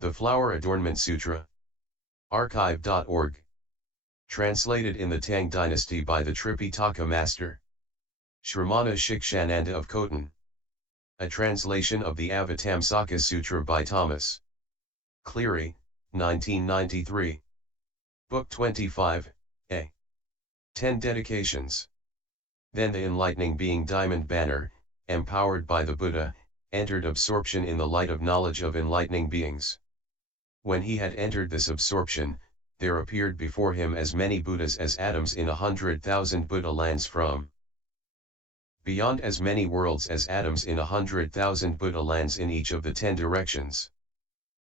The Flower Adornment Sutra. Archive.org. Translated in the Tang Dynasty by the Tripitaka Master Shramana Shikshananda of Khotan. A translation of the Avatamsaka-Sutra by Thomas Cleary, 1993. Book 25, A. 10 Dedications. Then the enlightening being Diamond Banner, empowered by the Buddha, entered absorption in the light of knowledge of enlightening beings. When he had entered this absorption, there appeared before him as many Buddhas as atoms in 100,000 Buddha lands from beyond as many worlds as atoms in 100,000 Buddha lands in each of the 10 directions.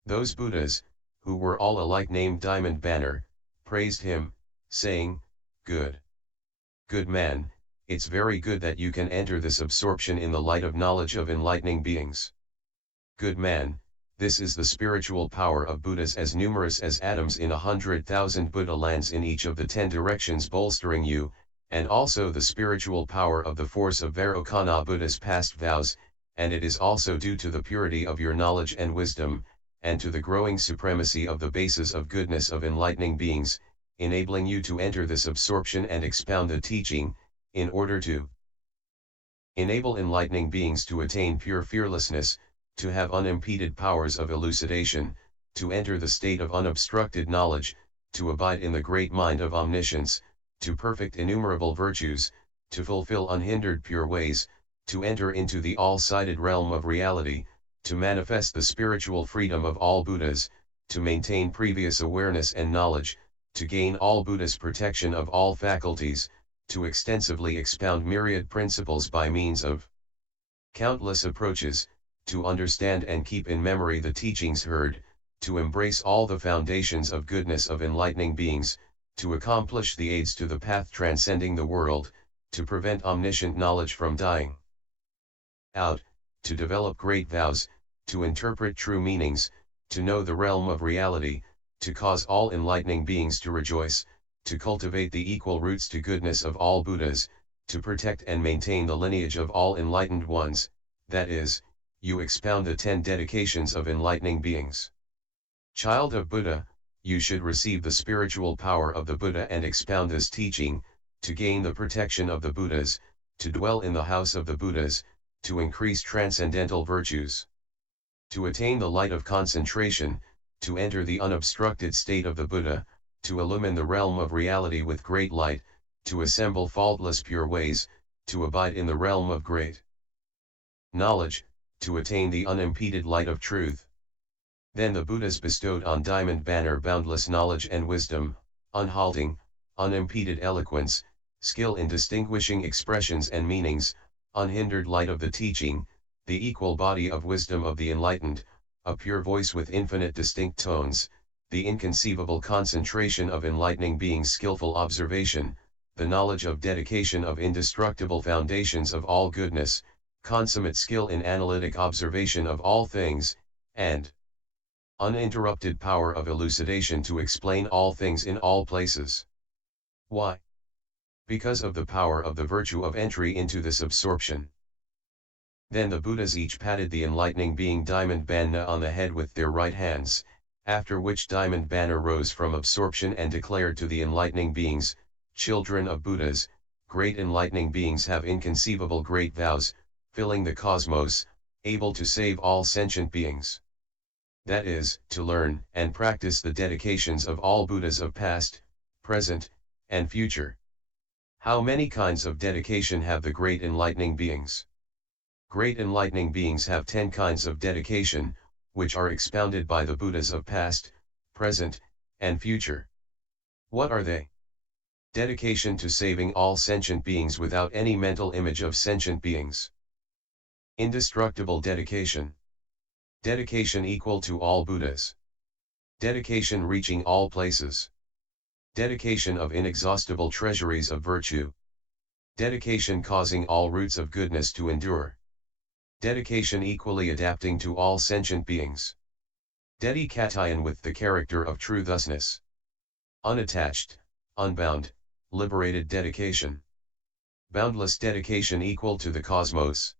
Those Buddhas, who were all alike named Diamond Banner, praised him, saying, "Good. Good man, it's very good that you can enter this absorption in the light of knowledge of enlightening beings. Good man, this is the spiritual power of Buddhas as numerous as atoms in 100,000 Buddha lands in each of the 10 directions bolstering you, and also the spiritual power of the force of Vairocana Buddha's past vows, and it is also due to the purity of your knowledge and wisdom, and to the growing supremacy of the basis of goodness of enlightening beings, enabling you to enter this absorption and expound the teaching, in order to enable enlightening beings to attain pure fearlessness, to have unimpeded powers of elucidation, to enter the state of unobstructed knowledge, to abide in the great mind of omniscience, to perfect innumerable virtues, to fulfill unhindered pure ways, to enter into the all-sided realm of reality, to manifest the spiritual freedom of all Buddhas, to maintain previous awareness and knowledge, to gain all Buddhas' protection of all faculties, to extensively expound myriad principles by means of countless approaches, to understand and keep in memory the teachings heard, to embrace all the foundations of goodness of enlightening beings, to accomplish the aids to the path transcending the world, to prevent omniscient knowledge from dying out, to develop great vows, to interpret true meanings, to know the realm of reality, to cause all enlightening beings to rejoice, to cultivate the equal roots to goodness of all Buddhas, to protect and maintain the lineage of all enlightened ones, that is, you expound the 10 dedications of enlightening beings. Child of Buddha, you should receive the spiritual power of the Buddha and expound this teaching, to gain the protection of the Buddhas, to dwell in the house of the Buddhas, to increase transcendental virtues, to attain the light of concentration, to enter the unobstructed state of the Buddha, to illumine the realm of reality with great light, to assemble faultless pure ways, to abide in the realm of great knowledge, to attain the unimpeded light of truth. Then the Buddhas bestowed on Diamond Banner boundless knowledge and wisdom, unhalting, unimpeded eloquence, skill in distinguishing expressions and meanings, unhindered light of the teaching, the equal body of wisdom of the enlightened, a pure voice with infinite distinct tones, the inconceivable concentration of enlightening beings' skillful observation, the knowledge of dedication of indestructible foundations of all goodness, consummate skill in analytic observation of all things, and uninterrupted power of elucidation to explain all things in all places. Why? Because of the power of the virtue of entry into this absorption. Then the Buddhas each patted the enlightening being Diamond Banner on the head with their right hands, after which Diamond Banner rose from absorption and declared to the enlightening beings, children of Buddhas, great enlightening beings have inconceivable great vows, filling the cosmos, able to save all sentient beings. That is, to learn and practice the dedications of all Buddhas of past, present, and future. How many kinds of dedication have the great enlightening beings? Great enlightening beings have 10 kinds of dedication, which are expounded by the Buddhas of past, present, and future. What are they? Dedication to saving all sentient beings without any mental image of sentient beings. Indestructible dedication. Dedication equal to all Buddhas. Dedication reaching all places. Dedication of inexhaustible treasuries of virtue. Dedication causing all roots of goodness to endure. Dedication equally adapting to all sentient beings. Dedi-cation with the character of true thusness. Unattached, unbound, liberated dedication. Boundless dedication equal to the cosmos.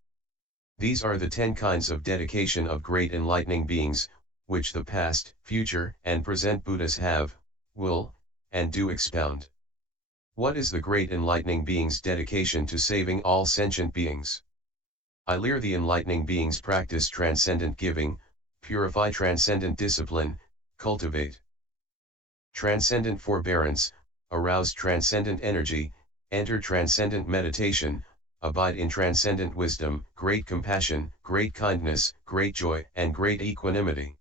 These are the 10 kinds of dedication of great enlightening beings, which the past, future, and present Buddhas have, will, and do expound. What is the great enlightening being's dedication to saving all sentient beings? The enlightening beings practice transcendent giving, purify transcendent discipline, cultivate transcendent forbearance, arouse transcendent energy, enter transcendent meditation, abide in transcendent wisdom, great compassion, great kindness, great joy, and great equanimity.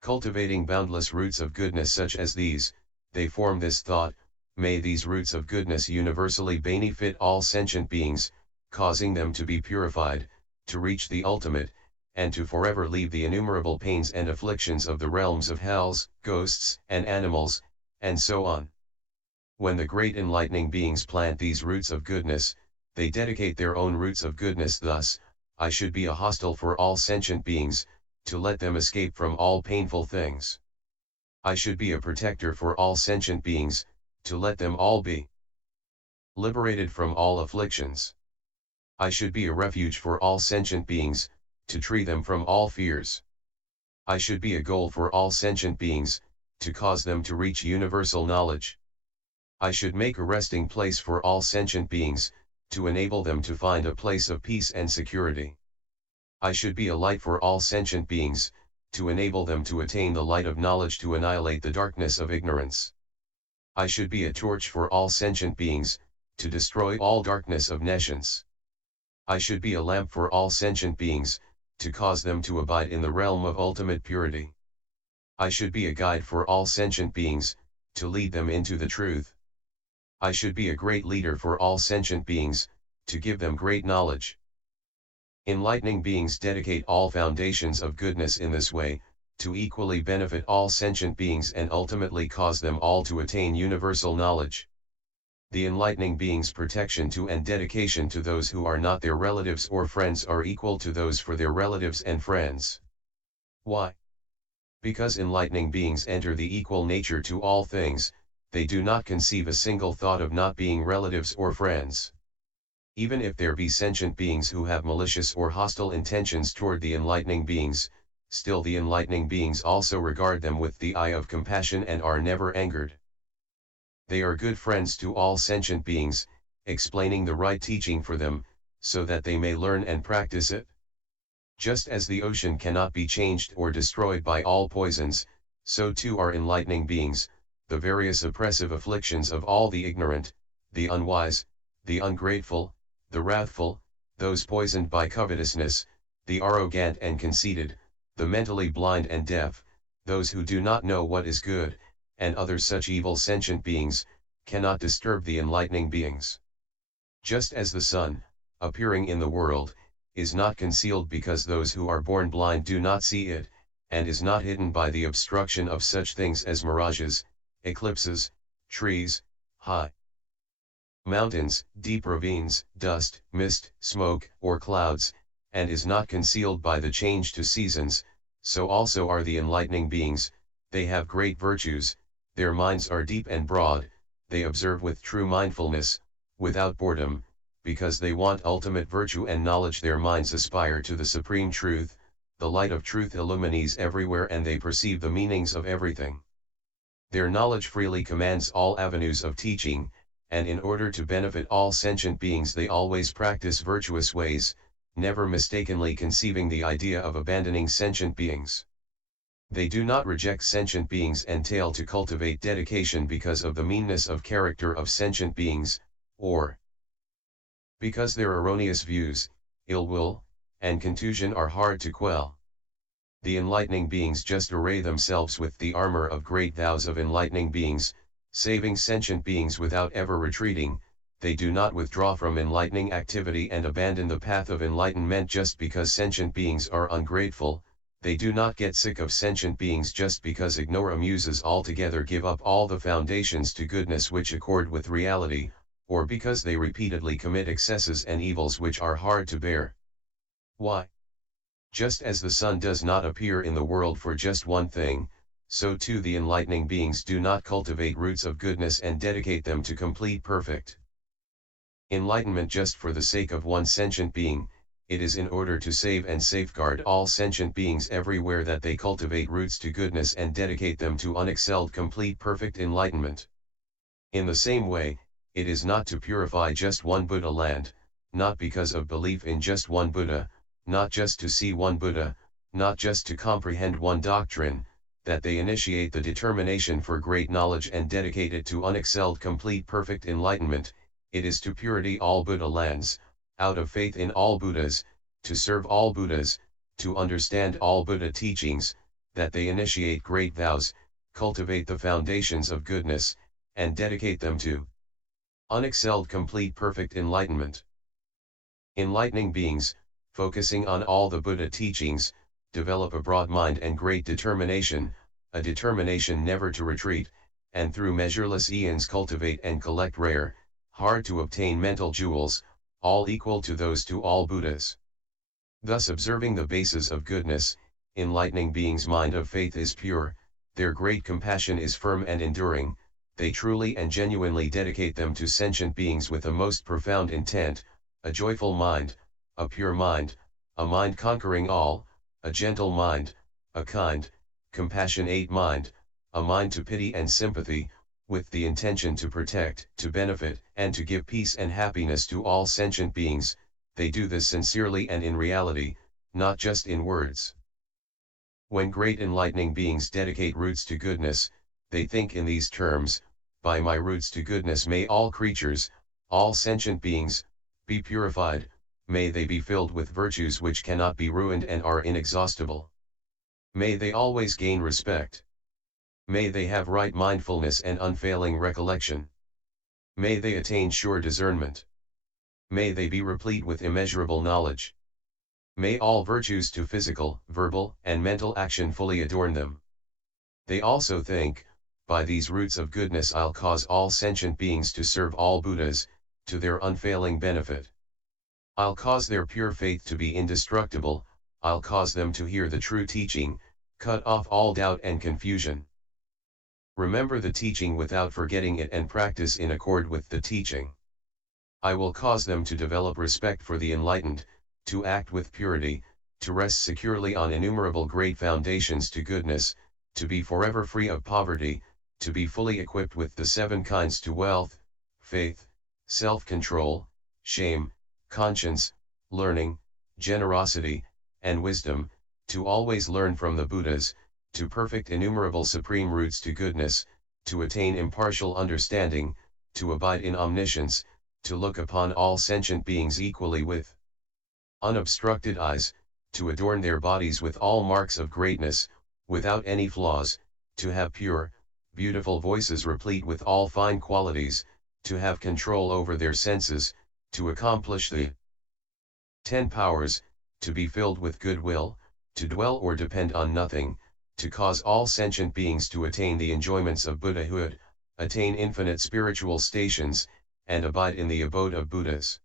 Cultivating boundless roots of goodness such as these, they form this thought: may these roots of goodness universally benefit all sentient beings, causing them to be purified, to reach the ultimate, and to forever leave the innumerable pains and afflictions of the realms of hells, ghosts, and animals, and so on. When the great enlightening beings plant these roots of goodness, they dedicate their own roots of goodness thus: I should be a hostel for all sentient beings, to let them escape from all painful things. I should be a protector for all sentient beings, to let them all be liberated from all afflictions. I should be a refuge for all sentient beings, to free them from all fears. I should be a goal for all sentient beings, to cause them to reach universal knowledge. I should make a resting place for all sentient beings, to enable them to find a place of peace and security. I should be a light for all sentient beings, to enable them to attain the light of knowledge, to annihilate the darkness of ignorance. I should be a torch for all sentient beings, to destroy all darkness of nescience. I should be a lamp for all sentient beings, to cause them to abide in the realm of ultimate purity. I should be a guide for all sentient beings, to lead them into the truth. I should be a great leader for all sentient beings, to give them great knowledge. Enlightening beings dedicate all foundations of goodness in this way, to equally benefit all sentient beings and ultimately cause them all to attain universal knowledge. The enlightening beings' protection to and dedication to those who are not their relatives or friends are equal to those for their relatives and friends. Why? Because enlightening beings enter the equal nature to all things, they do not conceive a single thought of not being relatives or friends. Even if there be sentient beings who have malicious or hostile intentions toward the enlightening beings, still the enlightening beings also regard them with the eye of compassion and are never angered. They are good friends to all sentient beings, explaining the right teaching for them, so that they may learn and practice it. Just as the ocean cannot be changed or destroyed by all poisons, so too are enlightening beings, the various oppressive afflictions of all the ignorant, the unwise, the ungrateful, the wrathful, those poisoned by covetousness, the arrogant and conceited, the mentally blind and deaf, those who do not know what is good, and other such evil sentient beings, cannot disturb the enlightening beings. Just as the sun, appearing in the world, is not concealed because those who are born blind do not see it, and is not hidden by the obstruction of such things as mirages, eclipses, trees, high mountains, deep ravines, dust, mist, smoke, or clouds, and is not concealed by the change to seasons, so also are the enlightening beings. They have great virtues, their minds are deep and broad, they observe with true mindfulness, without boredom, because they want ultimate virtue and knowledge. Their minds aspire to the supreme truth, the light of truth illumines everywhere and they perceive the meanings of everything. Their knowledge freely commands all avenues of teaching, and in order to benefit all sentient beings they always practice virtuous ways, never mistakenly conceiving the idea of abandoning sentient beings. They do not reject sentient beings and fail to cultivate dedication because of the meanness of character of sentient beings, or because their erroneous views, ill will, and contusion are hard to quell. The enlightening beings just array themselves with the armor of great vows of enlightening beings, saving sentient beings without ever retreating. They do not withdraw from enlightening activity and abandon the path of enlightenment just because sentient beings are ungrateful. They do not get sick of sentient beings just because ignore amuses altogether give up all the foundations to goodness which accord with reality, or because they repeatedly commit excesses and evils which are hard to bear. Why? Just as the sun does not appear in the world for just one thing, so too the enlightening beings do not cultivate roots of goodness and dedicate them to complete perfect enlightenment just for the sake of one sentient being, it is in order to save and safeguard all sentient beings everywhere that they cultivate roots to goodness and dedicate them to unexcelled complete perfect enlightenment. In the same way, it is not to purify just one Buddha land, not because of belief in just one Buddha, not just to see one Buddha, not just to comprehend one doctrine, that they initiate the determination for great knowledge and dedicate it to unexcelled complete perfect enlightenment. It is to purity all Buddha lands, out of faith in all Buddhas, to serve all Buddhas, to understand all Buddha teachings, that they initiate great vows, cultivate the foundations of goodness, and dedicate them to unexcelled complete perfect enlightenment. Enlightening beings, focusing on all the Buddha teachings, develop a broad mind and great determination, a determination never to retreat, and through measureless eons cultivate and collect rare, hard to obtain mental jewels, all equal to those to all Buddhas. Thus observing the basis of goodness, enlightening beings' mind of faith is pure, their great compassion is firm and enduring, they truly and genuinely dedicate them to sentient beings with a most profound intent, a joyful mind, a pure mind, a mind conquering all, a gentle mind, a kind, compassionate mind, a mind to pity and sympathy, with the intention to protect, to benefit, and to give peace and happiness to all sentient beings. They do this sincerely and in reality, not just in words. When great enlightening beings dedicate roots to goodness, they think in these terms: by my roots to goodness may all creatures, all sentient beings, be purified, may they be filled with virtues which cannot be ruined and are inexhaustible. May they always gain respect. May they have right mindfulness and unfailing recollection. May they attain sure discernment. May they be replete with immeasurable knowledge. May all virtues to physical, verbal, and mental action fully adorn them. They also think, by these roots of goodness I'll cause all sentient beings to serve all Buddhas, to their unfailing benefit. I'll cause their pure faith to be indestructible, I'll cause them to hear the true teaching, cut off all doubt and confusion. Remember the teaching without forgetting it and practice in accord with the teaching. I will cause them to develop respect for the enlightened, to act with purity, to rest securely on innumerable great foundations to goodness, to be forever free of poverty, to be fully equipped with the 7 kinds to wealth, faith, self-control, shame, conscience, learning, generosity, and wisdom, to always learn from the Buddhas, to perfect innumerable supreme roots to goodness, to attain impartial understanding, to abide in omniscience, to look upon all sentient beings equally with unobstructed eyes, to adorn their bodies with all marks of greatness, without any flaws, to have pure, beautiful voices replete with all fine qualities, to have control over their senses, to accomplish the 10 powers, to be filled with goodwill, to dwell or depend on nothing, to cause all sentient beings to attain the enjoyments of Buddhahood, attain infinite spiritual stations, and abide in the abode of Buddhas.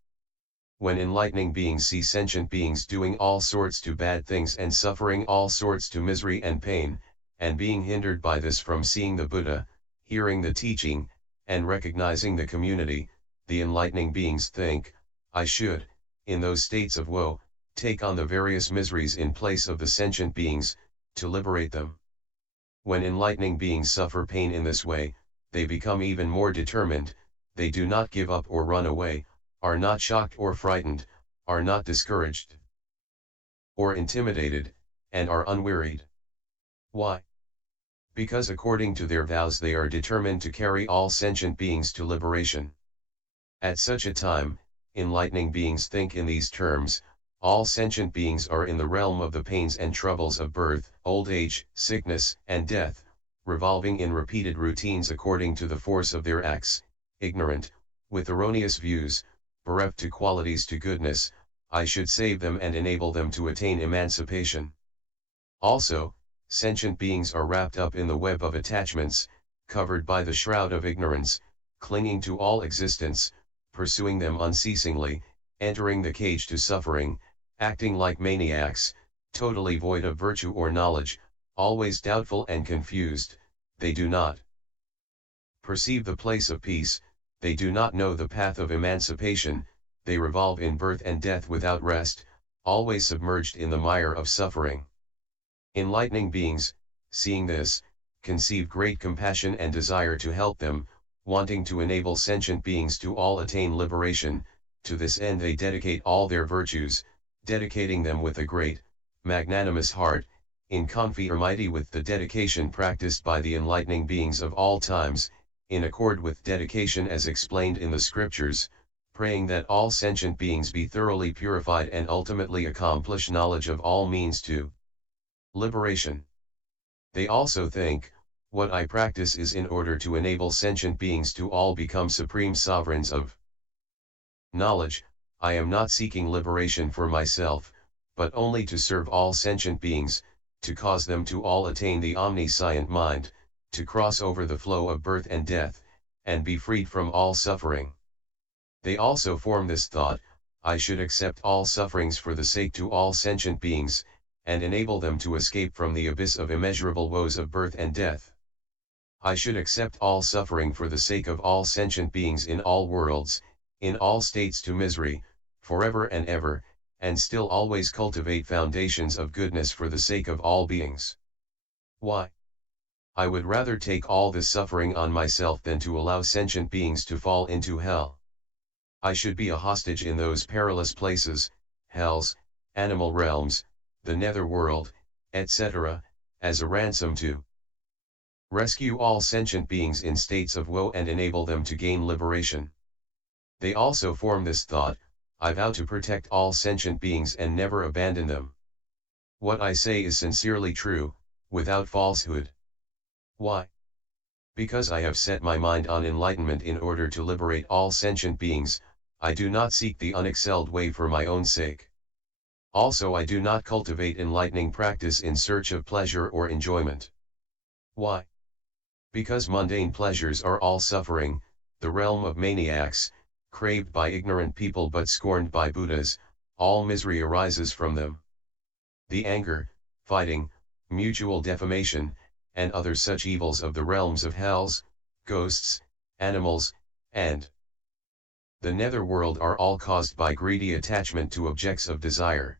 When enlightening beings see sentient beings doing all sorts to bad things and suffering all sorts to misery and pain, and being hindered by this from seeing the Buddha, hearing the teaching, and recognizing the community, the enlightening beings think, I should, in those states of woe, take on the various miseries in place of the sentient beings, to liberate them. When enlightening beings suffer pain in this way, they become even more determined, they do not give up or run away, are not shocked or frightened, are not discouraged or intimidated, and are unwearied. Why? Because according to their vows they are determined to carry all sentient beings to liberation. At such a time, enlightening beings think in these terms: all sentient beings are in the realm of the pains and troubles of birth, old age, sickness, and death, revolving in repeated routines according to the force of their acts, ignorant, with erroneous views, bereft to qualities to goodness. I should save them and enable them to attain emancipation. Also, sentient beings are wrapped up in the web of attachments, covered by the shroud of ignorance, clinging to all existence, pursuing them unceasingly, entering the cage to suffering, acting like maniacs, totally void of virtue or knowledge, always doubtful and confused. They do not perceive the place of peace, they do not know the path of emancipation, they revolve in birth and death without rest, always submerged in the mire of suffering. Enlightening beings, seeing this, conceive great compassion and desire to help them, wanting to enable sentient beings to all attain liberation. To this end they dedicate all their virtues, dedicating them with a great, magnanimous heart, in conformity with the dedication practiced by the enlightening beings of all times, in accord with dedication as explained in the scriptures, praying that all sentient beings be thoroughly purified and ultimately accomplish knowledge of all means to liberation. They also think, what I practice is in order to enable sentient beings to all become supreme sovereigns of knowledge. I am not seeking liberation for myself, but only to serve all sentient beings, to cause them to all attain the omniscient mind, to cross over the flow of birth and death, and be freed from all suffering. They also form this thought, I should accept all sufferings for the sake to all sentient beings, and enable them to escape from the abyss of immeasurable woes of birth and death. I should accept all suffering for the sake of all sentient beings in all worlds, in all states to misery, forever and ever, and still always cultivate foundations of goodness for the sake of all beings. Why? I would rather take all this suffering on myself than to allow sentient beings to fall into hell. I should be a hostage in those perilous places, hells, animal realms, the nether world, etc., as a ransom to rescue all sentient beings in states of woe and enable them to gain liberation. They also form this thought, I vow to protect all sentient beings and never abandon them. What I say is sincerely true, without falsehood. Why? Because I have set my mind on enlightenment in order to liberate all sentient beings. I do not seek the unexcelled way for my own sake. Also I do not cultivate enlightening practice in search of pleasure or enjoyment. Why? Because mundane pleasures are all suffering, the realm of maniacs, craved by ignorant people but scorned by Buddhas, all misery arises from them. The anger, fighting, mutual defamation, and other such evils of the realms of hells, ghosts, animals, and the netherworld are all caused by greedy attachment to objects of desire.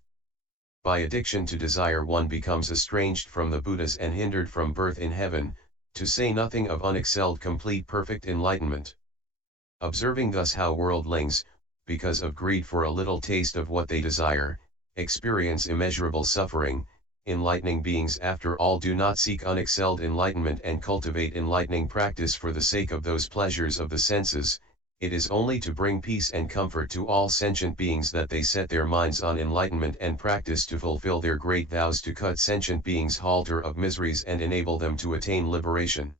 By addiction to desire one becomes estranged from the Buddhas and hindered from birth in heaven, to say nothing of unexcelled complete perfect enlightenment. Observing thus how worldlings, because of greed for a little taste of what they desire, experience immeasurable suffering, enlightening beings after all do not seek unexcelled enlightenment and cultivate enlightening practice for the sake of those pleasures of the senses. It is only to bring peace and comfort to all sentient beings that they set their minds on enlightenment and practice to fulfill their great vows to cut sentient beings' halter of miseries and enable them to attain liberation.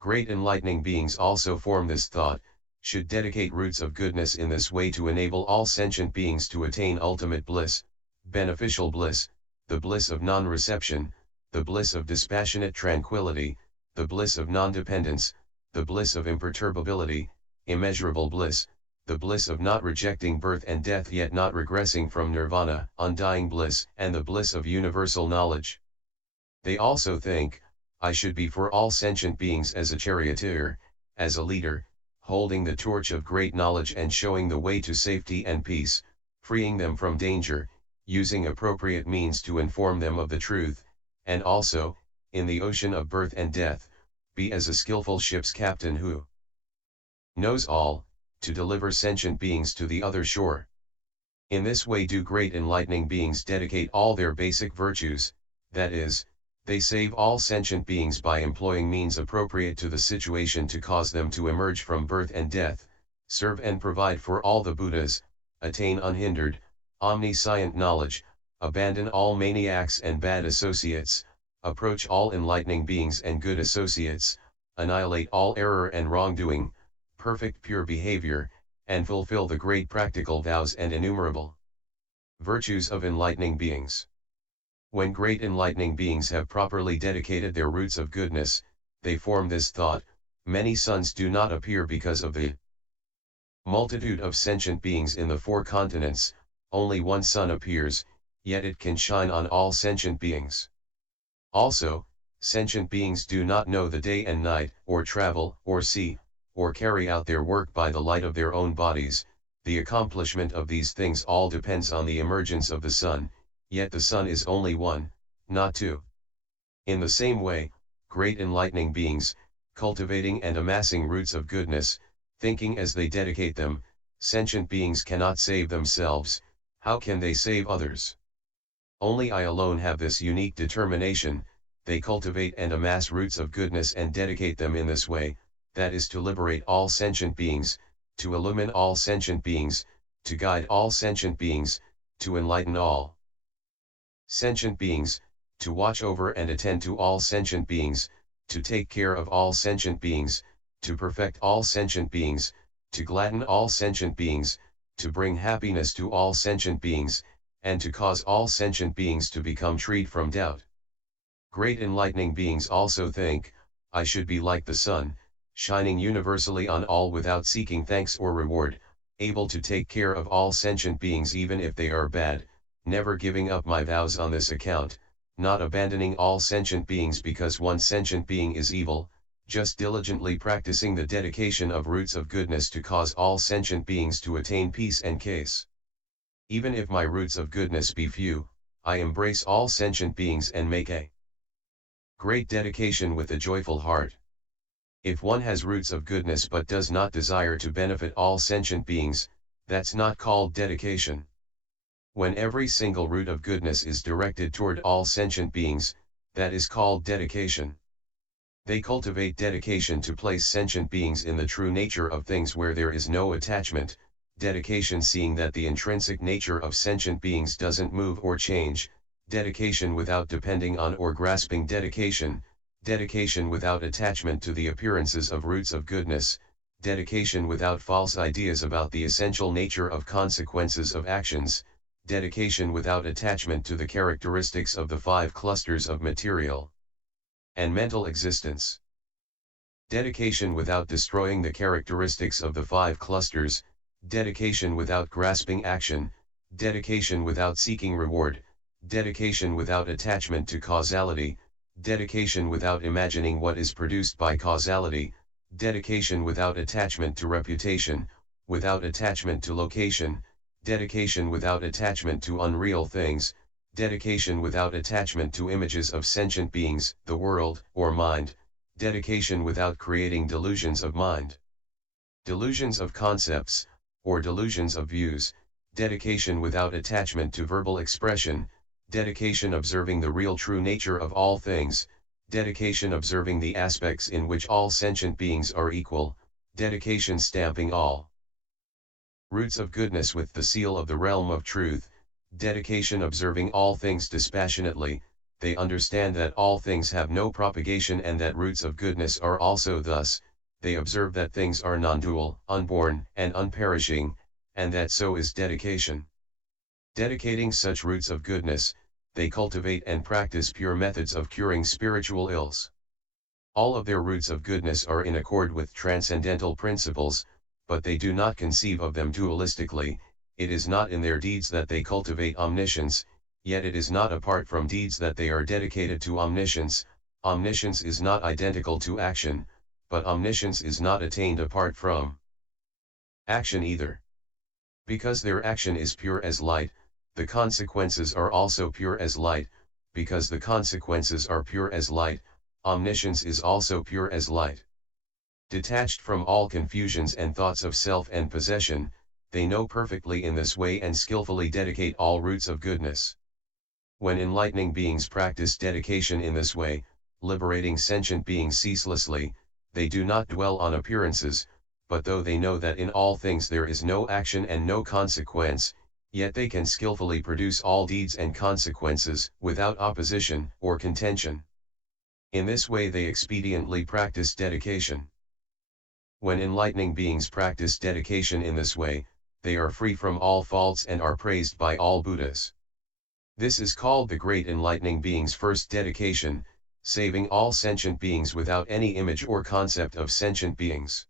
Great enlightening beings also form this thought, should dedicate roots of goodness in this way to enable all sentient beings to attain ultimate bliss, beneficial bliss, the bliss of non-reception, the bliss of dispassionate tranquility, the bliss of non-dependence, the bliss of imperturbability, immeasurable bliss, the bliss of not rejecting birth and death yet not regressing from nirvana, undying bliss, and the bliss of universal knowledge. They also think, I should be for all sentient beings as a charioteer, as a leader, holding the torch of great knowledge and showing the way to safety and peace, freeing them from danger, using appropriate means to inform them of the truth, and also, in the ocean of birth and death, be as a skillful ship's captain who knows all, to deliver sentient beings to the other shore. In this way do great enlightening beings dedicate all their basic virtues, that is, they save all sentient beings by employing means appropriate to the situation to cause them to emerge from birth and death, serve and provide for all the Buddhas, attain unhindered, omniscient knowledge, abandon all maniacs and bad associates, approach all enlightening beings and good associates, annihilate all error and wrongdoing, perfect pure behavior, and fulfill the great practical vows and innumerable virtues of enlightening beings. When great enlightening beings have properly dedicated their roots of goodness, they form this thought, many suns do not appear because of the multitude of sentient beings in the 4 continents, only one sun appears, yet it can shine on all sentient beings. Also, sentient beings do not know the day and night, or travel, or see, or carry out their work by the light of their own bodies, The accomplishment of these things all depends on the emergence of the sun, yet the sun is only one, not two. In the same way, great enlightening beings, cultivating and amassing roots of goodness, thinking as they dedicate them, sentient beings cannot save themselves, how can they save others? Only I alone have this unique determination. They cultivate and amass roots of goodness and dedicate them in this way, that is to liberate all sentient beings, to illumine all sentient beings, to guide all sentient beings, to enlighten all sentient beings, to watch over and attend to all sentient beings, to take care of all sentient beings, to perfect all sentient beings, to gladden all sentient beings, to bring happiness to all sentient beings, and to cause all sentient beings to become freed from doubt. Great enlightening beings also think, I should be like the sun, shining universally on all without seeking thanks or reward, able to take care of all sentient beings even if they are bad, never giving up my vows on this account, not abandoning all sentient beings because one sentient being is evil, just diligently practicing the dedication of roots of goodness to cause all sentient beings to attain peace and case. Even if my roots of goodness be few, I embrace all sentient beings and make a great dedication with a joyful heart. If one has roots of goodness but does not desire to benefit all sentient beings, that's not called dedication. When every single root of goodness is directed toward all sentient beings, that is called dedication. They cultivate dedication to place sentient beings in the true nature of things where there is no attachment, dedication seeing that the intrinsic nature of sentient beings doesn't move or change, dedication without depending on or grasping dedication, dedication without attachment to the appearances of roots of goodness, dedication without false ideas about the essential nature of consequences of actions, dedication without attachment to the characteristics of the 5 clusters of material and mental existence. Dedication without destroying the characteristics of the 5 clusters, dedication without grasping action, dedication without seeking reward, dedication without attachment to causality, dedication without imagining what is produced by causality, dedication without attachment to reputation, without attachment to location, dedication without attachment to unreal things, dedication without attachment to images of sentient beings, the world, or mind, dedication without creating delusions of mind, delusions of concepts, or delusions of views, dedication without attachment to verbal expression, dedication observing the real true nature of all things, dedication observing the aspects in which all sentient beings are equal, dedication stamping all roots of goodness with the seal of the realm of truth, dedication observing all things dispassionately. They understand that all things have no propagation and that roots of goodness are also thus, they observe that things are non-dual, unborn, and unperishing, and that so is dedication. Dedicating such roots of goodness, they cultivate and practice pure methods of curing spiritual ills. All of their roots of goodness are in accord with transcendental principles, but they do not conceive of them dualistically. It is not in their deeds that they cultivate omniscience, yet it is not apart from deeds that they are dedicated to omniscience. Omniscience is not identical to action, but omniscience is not attained apart from action either. Because their action is pure as light, the consequences are also pure as light. Because the consequences are pure as light, omniscience is also pure as light. Detached from all confusions and thoughts of self and possession, they know perfectly in this way and skillfully dedicate all roots of goodness. When enlightening beings practice dedication in this way, liberating sentient beings ceaselessly, they do not dwell on appearances, but though they know that in all things there is no action and no consequence, yet they can skillfully produce all deeds and consequences, without opposition or contention. In this way they expediently practice dedication. When enlightening beings practice dedication in this way, they are free from all faults and are praised by all Buddhas. This is called the great enlightening being's first dedication, saving all sentient beings without any image or concept of sentient beings.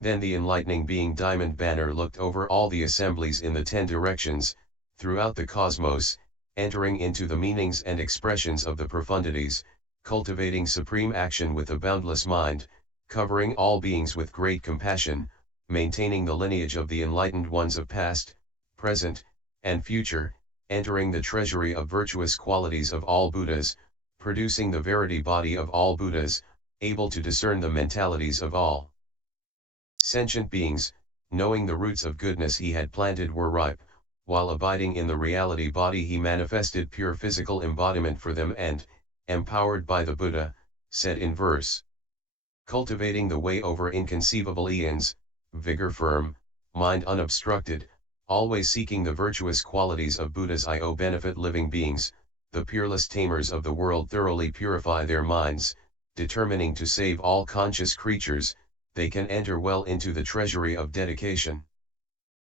Then the enlightening being Diamond Banner looked over all the assemblies in the 10 directions, throughout the cosmos, entering into the meanings and expressions of the profundities, cultivating supreme action with a boundless mind, covering all beings with great compassion, maintaining the lineage of the enlightened ones of past, present, and future, entering the treasury of virtuous qualities of all Buddhas, producing the verity body of all Buddhas, able to discern the mentalities of all sentient beings, knowing the roots of goodness he had planted were ripe, while abiding in the reality body he manifested pure physical embodiment for them and, empowered by the Buddha, said in verse, cultivating the way over inconceivable eons, vigor firm, mind unobstructed, always seeking the virtuous qualities of Buddhas I benefit living beings, the peerless tamers of the world thoroughly purify their minds, determining to save all conscious creatures, they can enter well into the treasury of dedication.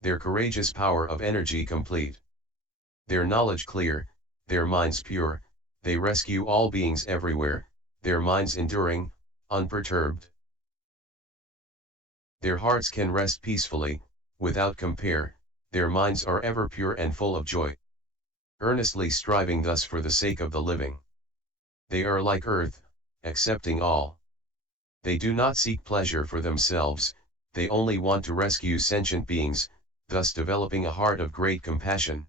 Their courageous power of energy complete. Their knowledge clear, their minds pure, they rescue all beings everywhere, their minds enduring, unperturbed. Their hearts can rest peacefully, without compare, their minds are ever pure and full of joy. Earnestly striving thus for the sake of the living. They are like earth, accepting all. They do not seek pleasure for themselves, they only want to rescue sentient beings, thus developing a heart of great compassion.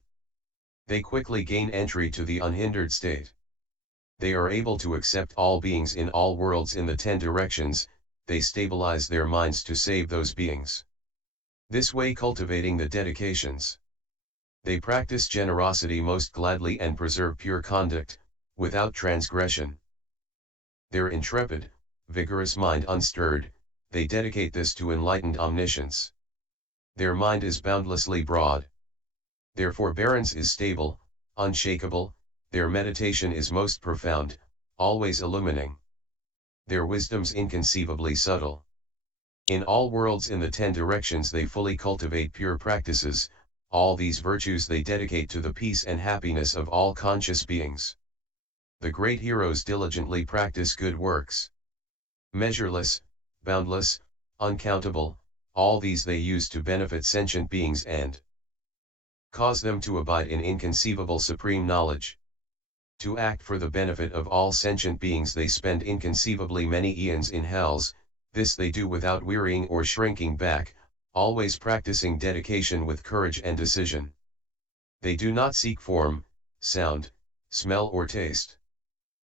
They quickly gain entry to the unhindered state. They are able to accept all beings in all worlds in the 10 directions, they stabilize their minds to save those beings. This way cultivating the dedications. They practice generosity most gladly and preserve pure conduct, without transgression. Their intrepid, vigorous mind unstirred, they dedicate this to enlightened omniscience. Their mind is boundlessly broad. Their forbearance is stable, unshakable, their meditation is most profound, always illumining. Their wisdom's inconceivably subtle. In all worlds in the 10 directions they fully cultivate pure practices, all these virtues they dedicate to the peace and happiness of all conscious beings. The great heroes diligently practice good works. Measureless, boundless, uncountable, all these they use to benefit sentient beings and cause them to abide in inconceivable supreme knowledge. To act for the benefit of all sentient beings they spend inconceivably many eons in hells, this they do without wearying or shrinking back, always practicing dedication with courage and decision. They do not seek form, sound, smell or taste.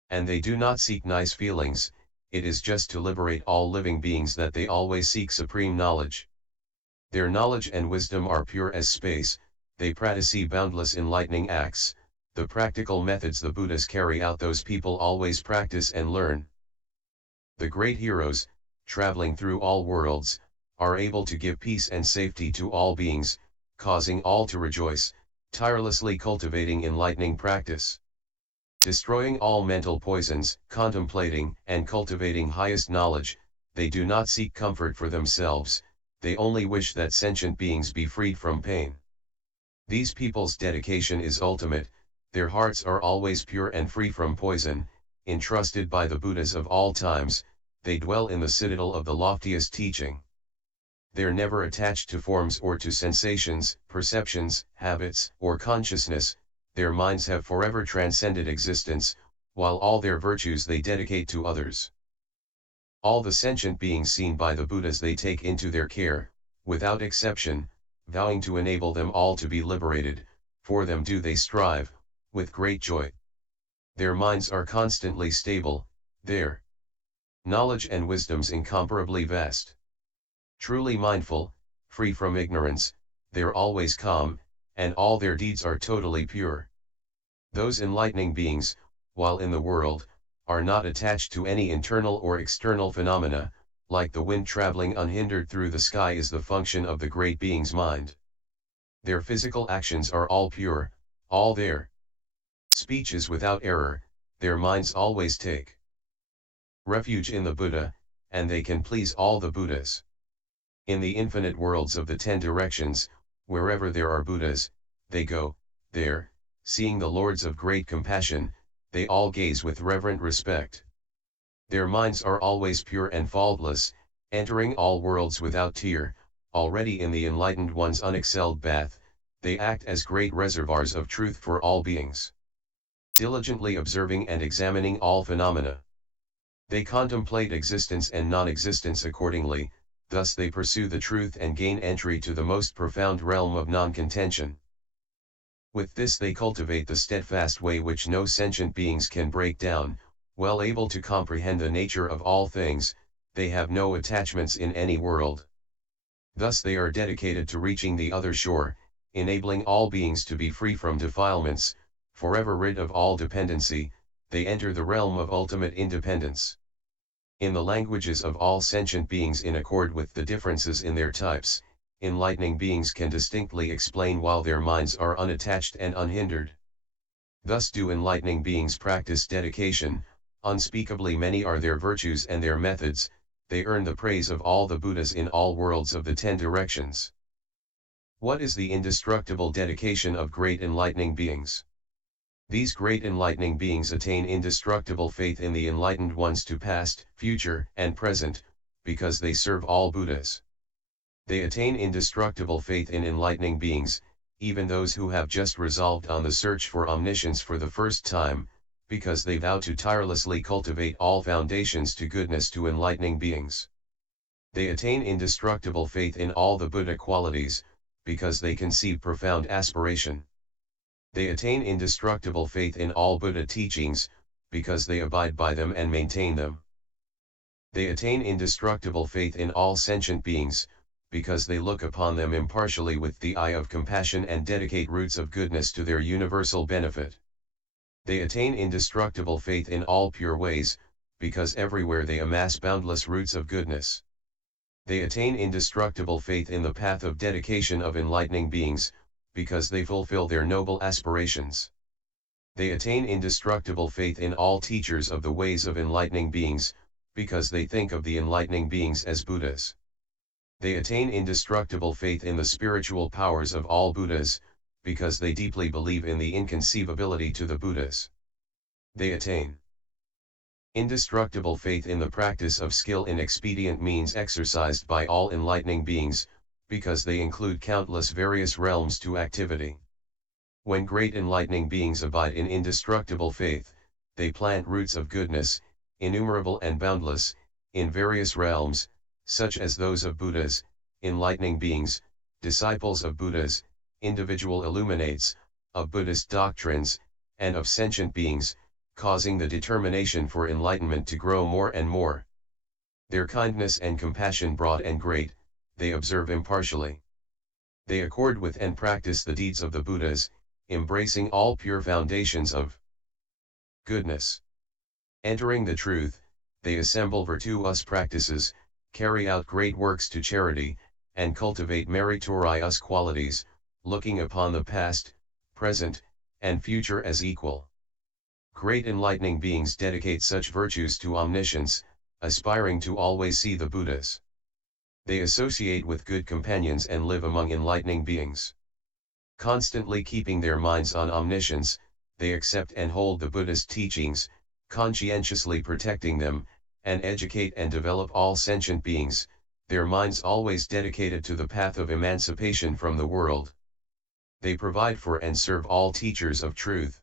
And they do not seek nice feelings, it is just to liberate all living beings that they always seek supreme knowledge. Their knowledge and wisdom are pure as space, they practice boundless enlightening acts, the practical methods the Buddhas carry out those people always practice and learn. The great heroes, traveling through all worlds, are able to give peace and safety to all beings, causing all to rejoice, tirelessly cultivating enlightening practice. Destroying all mental poisons, contemplating and cultivating highest knowledge, they do not seek comfort for themselves, they only wish that sentient beings be freed from pain. These people's dedication is ultimate, their hearts are always pure and free from poison, entrusted by the Buddhas of all times, they dwell in the citadel of the loftiest teaching. They are never attached to forms or to sensations, perceptions, habits, or consciousness, their minds have forever transcended existence, while all their virtues they dedicate to others. All the sentient beings seen by the Buddhas they take into their care, without exception, vowing to enable them all to be liberated, for them do they strive, with great joy. Their minds are constantly stable, their knowledge and wisdom's incomparably vast. Truly mindful, free from ignorance, they're always calm, and all their deeds are totally pure. Those enlightening beings, while in the world, are not attached to any internal or external phenomena, like the wind traveling unhindered through the sky is the function of the great being's mind. Their physical actions are all pure, all their speech is without error, their minds always take refuge in the Buddha, and they can please all the Buddhas. In the infinite worlds of the 10 directions, wherever there are Buddhas, they go, there, seeing the lords of great compassion, they all gaze with reverent respect. Their minds are always pure and faultless, entering all worlds without tear, already in the enlightened one's unexcelled bath, they act as great reservoirs of truth for all beings. Diligently observing and examining all phenomena. They contemplate existence and non-existence accordingly, thus they pursue the truth and gain entry to the most profound realm of non-contention. With this they cultivate the steadfast way which no sentient beings can break down, well able to comprehend the nature of all things, they have no attachments in any world. Thus they are dedicated to reaching the other shore, enabling all beings to be free from defilements, forever rid of all dependency, they enter the realm of ultimate independence. In the languages of all sentient beings in accord with the differences in their types, enlightening beings can distinctly explain while their minds are unattached and unhindered. Thus do enlightening beings practice dedication, unspeakably many are their virtues and their methods, they earn the praise of all the Buddhas in all worlds of the 10 directions. What is the indestructible dedication of great enlightening beings? These great enlightening beings attain indestructible faith in the enlightened ones to past, future, and present, because they serve all Buddhas. They attain indestructible faith in enlightening beings, even those who have just resolved on the search for omniscience for the first time, because they vow to tirelessly cultivate all foundations to goodness to enlightening beings. They attain indestructible faith in all the Buddha qualities, because they conceive profound aspiration. They attain indestructible faith in all Buddha teachings, because they abide by them and maintain them. They attain indestructible faith in all sentient beings, because they look upon them impartially with the eye of compassion and dedicate roots of goodness to their universal benefit. They attain indestructible faith in all pure ways, because everywhere they amass boundless roots of goodness. They attain indestructible faith in the path of dedication of enlightening beings, because they fulfill their noble aspirations. They attain indestructible faith in all teachers of the ways of enlightening beings, because they think of the enlightening beings as Buddhas. They attain indestructible faith in the spiritual powers of all Buddhas, because they deeply believe in the inconceivability to the Buddhas. They attain indestructible faith in the practice of skill in expedient means exercised by all enlightening beings, because they include countless various realms to activity. When great enlightening beings abide in indestructible faith, they plant roots of goodness, innumerable and boundless, in various realms, such as those of Buddhas, enlightening beings, disciples of Buddhas, individual illuminates, of Buddhist doctrines, and of sentient beings, causing the determination for enlightenment to grow more and more. Their kindness and compassion broad and great, they observe impartially. They accord with and practice the deeds of the Buddhas, embracing all pure foundations of goodness. Entering the truth, they assemble virtuous practices, carry out great works to charity, and cultivate meritorious qualities, looking upon the past, present, and future as equal. Great enlightening beings dedicate such virtues to omniscience, aspiring to always see the Buddhas. They associate with good companions and live among enlightening beings. Constantly keeping their minds on omniscience, they accept and hold the Buddhist teachings, conscientiously protecting them, and educate and develop all sentient beings, their minds always dedicated to the path of emancipation from the world. They provide for and serve all teachers of truth.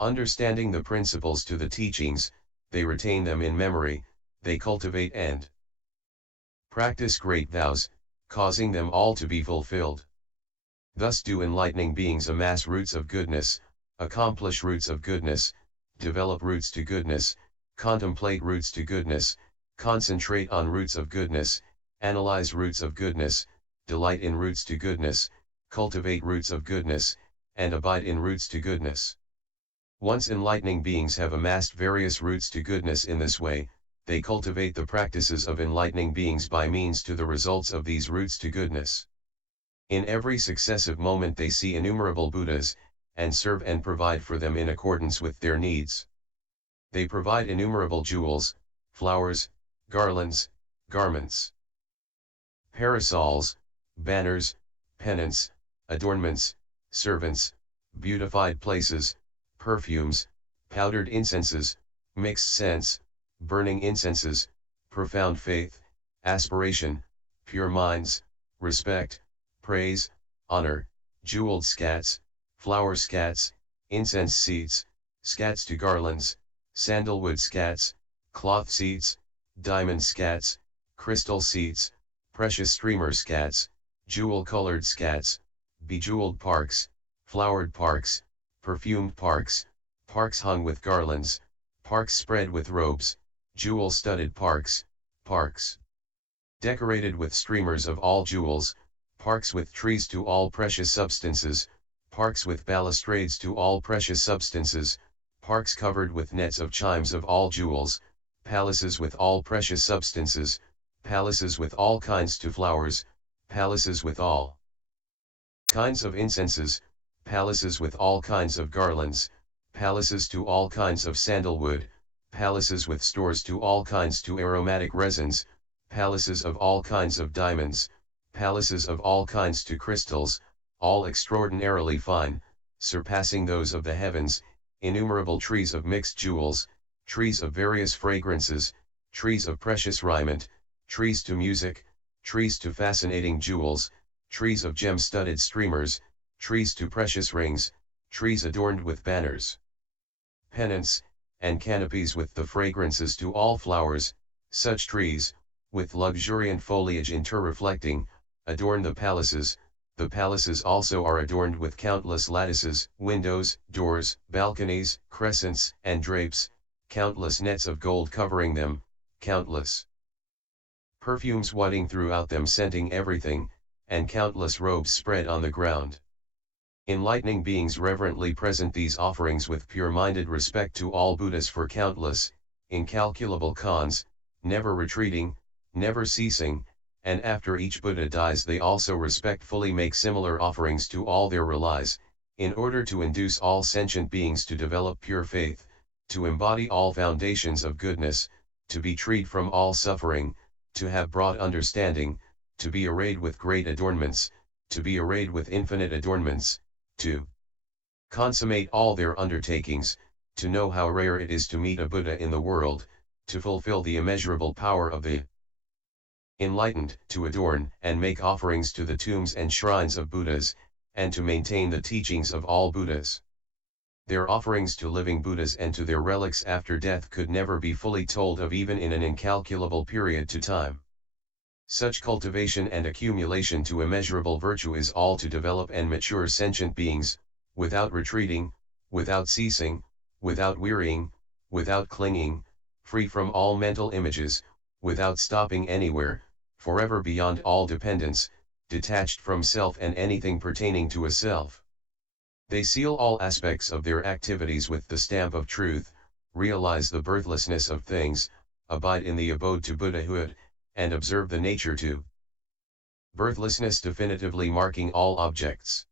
Understanding the principles to the teachings, they retain them in memory, they cultivate and practice great vows, causing them all to be fulfilled. Thus do enlightening beings amass roots of goodness, accomplish roots of goodness, develop roots to goodness, contemplate roots to goodness, concentrate on roots of goodness, analyze roots of goodness, delight in roots to goodness, cultivate roots of goodness, and abide in roots to goodness. Once enlightening beings have amassed various roots to goodness in this way, they cultivate the practices of enlightening beings by means to the results of these roots to goodness. In every successive moment they see innumerable Buddhas, and serve and provide for them in accordance with their needs. They provide innumerable jewels, flowers, garlands, garments, parasols, banners, pennants, adornments, servants, beautified places, perfumes, powdered incenses, mixed scents, burning incenses, profound faith, aspiration, pure minds, respect, praise, honor, jeweled scats, flower scats, incense seats, scats to garlands, sandalwood scats, cloth seats, diamond scats, crystal seats, precious streamer scats, jewel-colored scats, bejeweled parks, flowered parks, perfumed parks, parks hung with garlands, parks spread with robes, jewel-studded parks, parks decorated with streamers of all jewels, parks with trees to all precious substances, parks with balustrades to all precious substances, parks covered with nets of chimes of all jewels, palaces with all precious substances, palaces with all kinds to flowers, palaces with all kinds of incenses, palaces with all kinds of garlands, palaces to all kinds of sandalwood, palaces with stores to all kinds to aromatic resins, palaces of all kinds of diamonds, palaces of all kinds to crystals, all extraordinarily fine, surpassing those of the heavens, innumerable trees of mixed jewels, trees of various fragrances, trees of precious raiment, trees to music, trees to fascinating jewels, trees of gem-studded streamers, trees to precious rings, trees adorned with banners, pennants, and canopies with the fragrances to all flowers, such trees, with luxuriant foliage interreflecting, adorn the palaces. The palaces also are adorned with countless lattices, windows, doors, balconies, crescents, and drapes, countless nets of gold covering them, countless perfumes wafting throughout them scenting everything, and countless robes spread on the ground. Enlightening beings reverently present these offerings with pure-minded respect to all Buddhas for countless, incalculable cons, never retreating, never ceasing, and after each Buddha dies they also respectfully make similar offerings to all their realities, in order to induce all sentient beings to develop pure faith, to embody all foundations of goodness, to be freed from all suffering, to have broad understanding, to be arrayed with great adornments, to be arrayed with infinite adornments, to consummate all their undertakings, to know how rare it is to meet a Buddha in the world, to fulfill the immeasurable power of the enlightened, to adorn and make offerings to the tombs and shrines of Buddhas, and to maintain the teachings of all Buddhas. Their offerings to living Buddhas and to their relics after death could never be fully told of even in an incalculable period to time. Such cultivation and accumulation to immeasurable virtue is all to develop and mature sentient beings, without retreating, without ceasing, without wearying, without clinging, free from all mental images, without stopping anywhere, forever beyond all dependence, detached from self and anything pertaining to a self. They seal all aspects of their activities with the stamp of truth, realize the birthlessness of things, abide in the abode to Buddhahood, and observe the nature to birthlessness definitively marking all objects.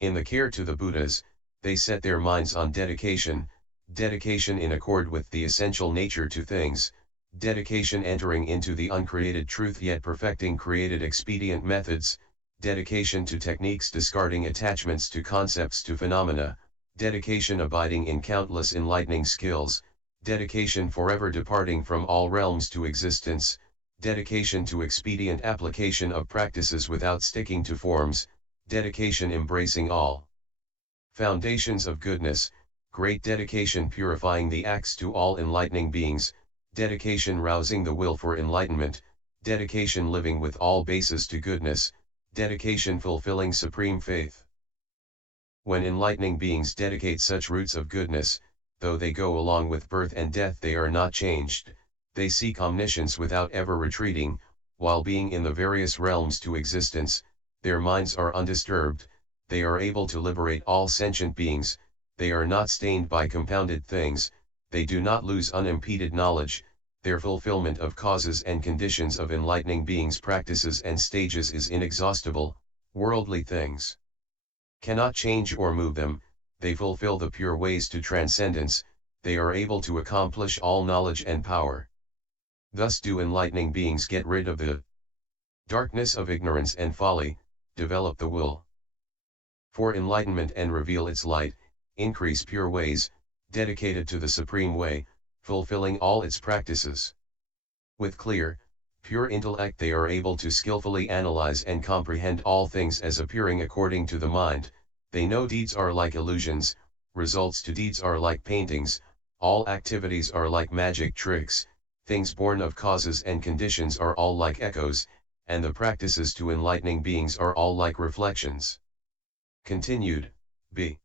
In the care to the Buddhas, they set their minds on dedication, dedication in accord with the essential nature to things, dedication entering into the uncreated truth yet perfecting created expedient methods, dedication to techniques discarding attachments to concepts to phenomena, dedication abiding in countless enlightening skills, dedication forever departing from all realms to existence, dedication to expedient application of practices without sticking to forms, dedication embracing all foundations of goodness, great dedication purifying the acts to all enlightening beings, dedication rousing the will for enlightenment, dedication living with all bases to goodness, dedication fulfilling supreme faith. When enlightening beings dedicate such roots of goodness, though they go along with birth and death they are not changed, they seek omniscience without ever retreating, while being in the various realms to existence, their minds are undisturbed, they are able to liberate all sentient beings, they are not stained by compounded things, they do not lose unimpeded knowledge, their fulfillment of causes and conditions of enlightening beings' practices and stages is inexhaustible, worldly things cannot change or move them, they fulfill the pure ways to transcendence, they are able to accomplish all knowledge and power. Thus do enlightening beings get rid of the darkness of ignorance and folly, develop the will for enlightenment and reveal its light, increase pure ways, dedicated to the supreme way, fulfilling all its practices. With clear, pure intellect they are able to skillfully analyze and comprehend all things as appearing according to the mind, they know deeds are like illusions, results to deeds are like paintings, all activities are like magic tricks, things born of causes and conditions are all like echoes, and the practices to enlightening beings are all like reflections. Continued, b.